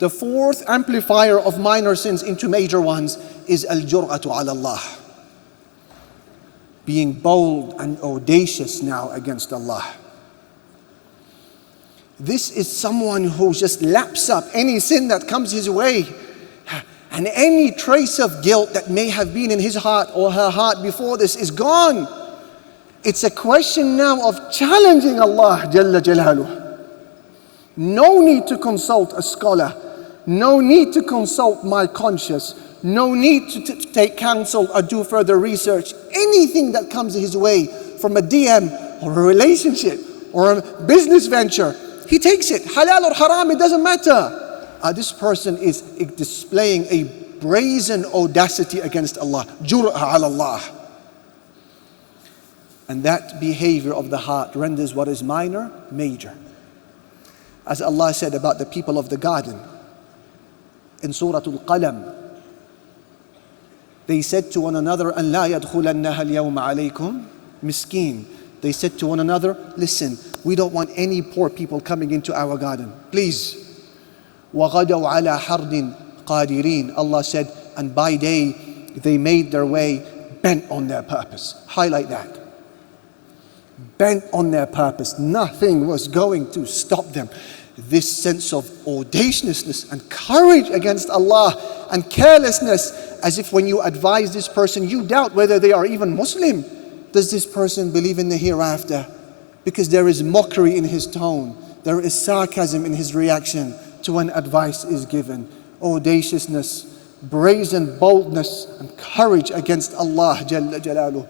The fourth amplifier of minor sins into major ones is al-jur'atu ala Allah. Being bold and audacious now against Allah. This is someone who just laps up any sin that comes his way. And any trace of guilt that may have been in his heart or her heart before this is gone. It's a question now of challenging Allah Jalla Jalaluh. No need to consult a scholar. No need to consult my conscience. No need to take counsel or do further research. Anything that comes his way from a DM or a relationship or a business venture, he takes it. Halal or haram, it doesn't matter. This person is displaying a brazen audacity against Allah. Jur'a ala Allah. And that behavior of the heart renders what is minor, major. As Allah said about the people of the garden in Surah Al-Qalam, they said to one another, أَنْ لَا يَدْخُلَنَّهَا الْيَوْمَ عَلَيْكُمْ miskin. They said to one another, listen, we don't want any poor people coming into our garden. Please. وَغَدَوْا عَلَى حَرْدٍ قَادِرِينَ. Allah said, and by day they made their way bent on their purpose. Highlight that. Bent on their purpose. Nothing was going to stop them. This sense of audaciousness and courage against Allah and carelessness, as if when you advise this person, you doubt whether they are even Muslim. Does this person believe in the hereafter? Because there is mockery in his tone. There is sarcasm in his reaction to when advice is given. Audaciousness, brazen boldness and courage against Allah Jalla Jalaluh.